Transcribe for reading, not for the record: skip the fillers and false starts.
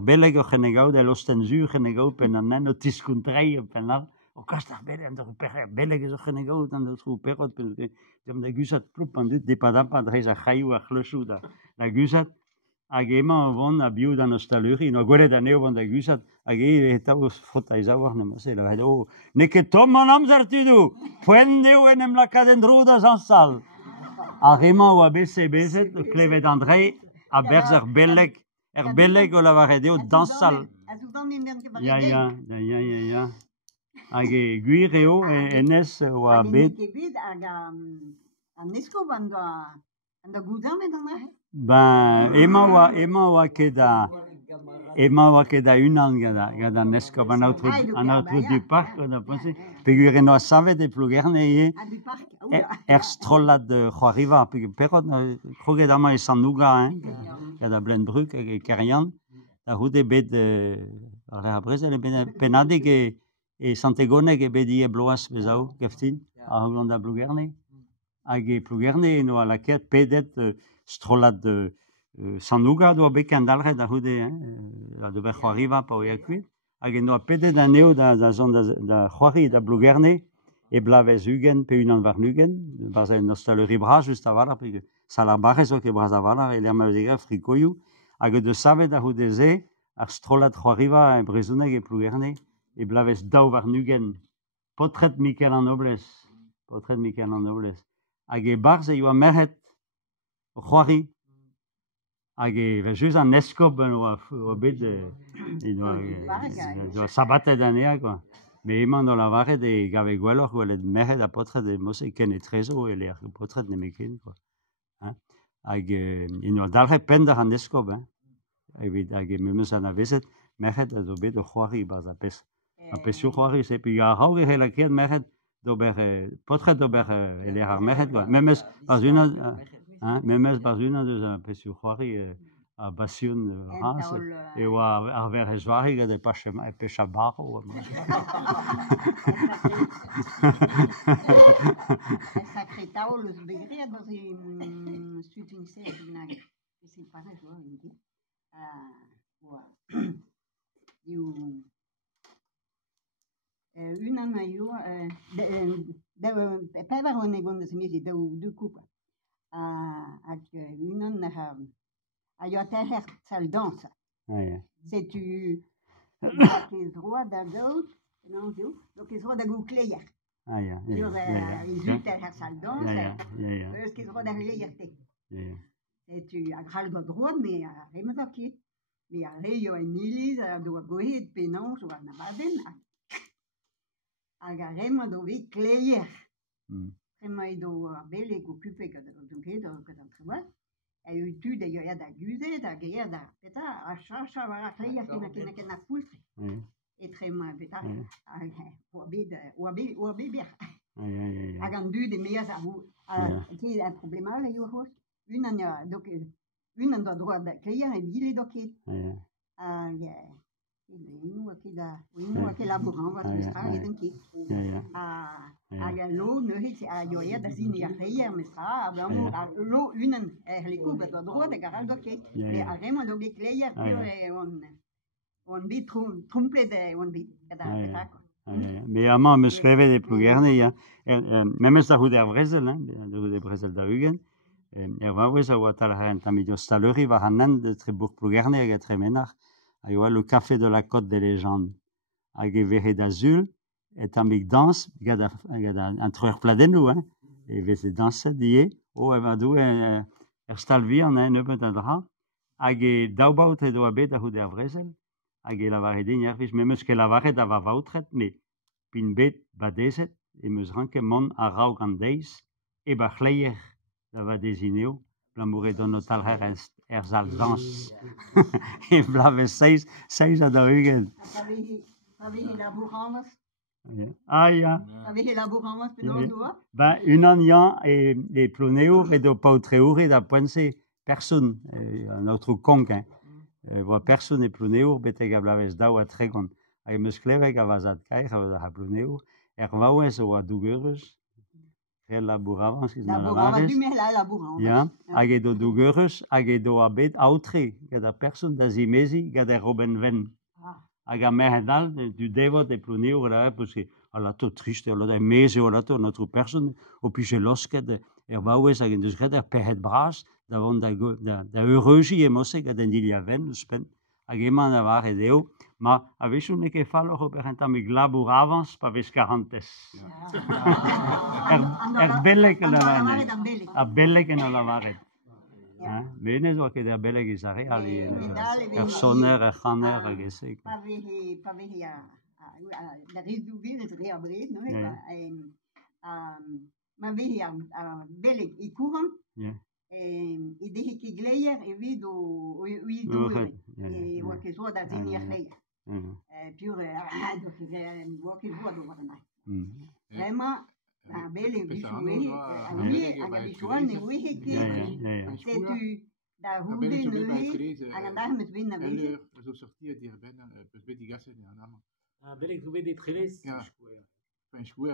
beleg o genegaud, ostenzuur genegaud, penanen, o tiskuntrei, penal. O kastar beleg, en de beleg is o genegaud, en de troeperot, dem de gusat ploep, en dit, dipadapa, dreiz a chayou, a chlosou, da gusat, hag ema von a biou da nostaluri, no gwelet aneo von da gusat, hag eta o frota izawar ne mase, la vedo, neke tom man amzartudu, poen neo enem la kadendro da zansal. Hag ema o abese bezet, klevet Andrei, a berz beleg o la varedeo dansal. Ja. Hag guir eo, enes o a bet. Ben, ema oa keda unan gada nesko, an outro du parc, pegur eno a savet e plugerne strollad c'hoariva, perot, kroget ama e sanouga, gada Blenbruk e Kerian, da houde bet ar a brezel penadig e Santegoneg e bedi e bloaz bezao, geftin, a houlan da plugerne, hag e plugerne eno a laket pedet strollad sanouga doa bet kendalret da houde, da dober c'hoariva pa oia kuit, hag eno a pedet aneo da zon da c'hoari da plugerne, e blavez ugen pe unan var nugen, baza en nostaluri bra just avalar, pe salar barrez oa ke braz avalar, e l'er mavedega frikoiou, hag de savet da houde ze, ar strollad c'hoariva e brezoneg e plugerne, e blavez daou var nugen, potret Mikel an Nobles, hag e barz e oa merret o c'hoari, hag e just an eskob oa bet oa sabatet anea, quoi. Me emañ no lavaret e gave gwelloc'h gwelet merret a potret e mos e ken e trezo e l'er potret ne me ken, quoi. Hag eno a dalret pendar an eskob, hag e memeus an a vezet merret a zo bet o c'hoari baz a pesio c'hoari, se pe a raour e relaket merret potret d'ober e l'er ar merret, quoi. Memeus baz unan deus a pesio c'hoari a basioun ras, e oa ar ver ezvari gade pecha baro. Sacré taol eus begriad boz e studiñ-se nag e se parez oa en dit. Oa unan a yo pevar on e gant se miez daou du koup hag unan a yo a teher sal dansa. Setu ez roa da gaout, non zo, donc ez roa da gou kleier. Izut teher sal dansa, eus ket roa da kleier te. Setu a gral da droad, me a remet a ket. Me a re yo en iliz, a do a gohet penanj oa na baden, hag a remet o vez kleier. Remet edo a beleg o kupek a ket an trebal. E eo tud e yo da guzet, hag e da peta a chacha war a kleier ken a poultre. Et trema peta oa bet ber. Hag an dud e meaz ket a problemar e yo c'hoaz. Unan da droad da kleier e bile do ket. Hag eno a ket labouran vat mestra eden ket. Hag lo neuze a yo da zin e kleier mestra, lo unan le koub a droad hag a ral do ket. A remat o bet kleier pur e oan bet tromplet oan bet kada peta. Me amañ meus skrevet e plugerne, memes da houde ar brezel, da houde brezel da ugen, vaouez a oa tal an tamidio staluri war an nan de tre bourg plugerne hag e tre menach, a oa le café de la Côte des Légendes. Hag e veret azul, et amik dans, gad an treuer pladennou, e vez e danset die, o evadou stalvi an nebeut an dra, hag e daobaout edo a bet a houde ar brezel, hag e lavaret din erviz, me meus ket lavaret a va vaoutret, me pin bet badezet, e meus ranke mon a raoug an deiz, e ba c'hleier da va dezineo, blamouret don o talher zal dans. E blavez seiz a da ugen. Ha vez e labouran vaz? Ya. Ha vez e labouran vaz penaos doa? Ben, unan ya e ploneour edo paotreour da poense person, an outro konk, voa person e ploneour beteg a blavez daou a tregon. Hag meus klevek a vazad kaer a vaz a ploneour, vaouez oa dougeurus, laboravans, is na Laborava lavares. du mer la laboran. Ja, agedo dugerus, agedo abed autri, gada person da zimesi, gada Robin Ven. Aga mehedal, du devo de pluni ora, porque alato triste, alato mese, alato notre person, opiche losket, baues, agen dus gada pehet bras, davon da heureuse emosse, gada nilia ven, spen, agema na var edeo, ma avesu ne che fallo per entami laboravans, paves 40. Belle che la vane. A belle che non la varet. Bene so che da belle che sare ali. Personer, khaner, gesek. Pavehi la riduvi le tre abrid, no? Ma vehi belle I courant. I dehi ki gleier e vidu e che so da zini gleier. Pure che vuoi do varnai. Vraiment belle visuele, visuale oui che se tu da hude lui andar met binnen Elle zo sortir dir ben, peut-être gasse en allemand. Ben ik doe dit geweest. Ja.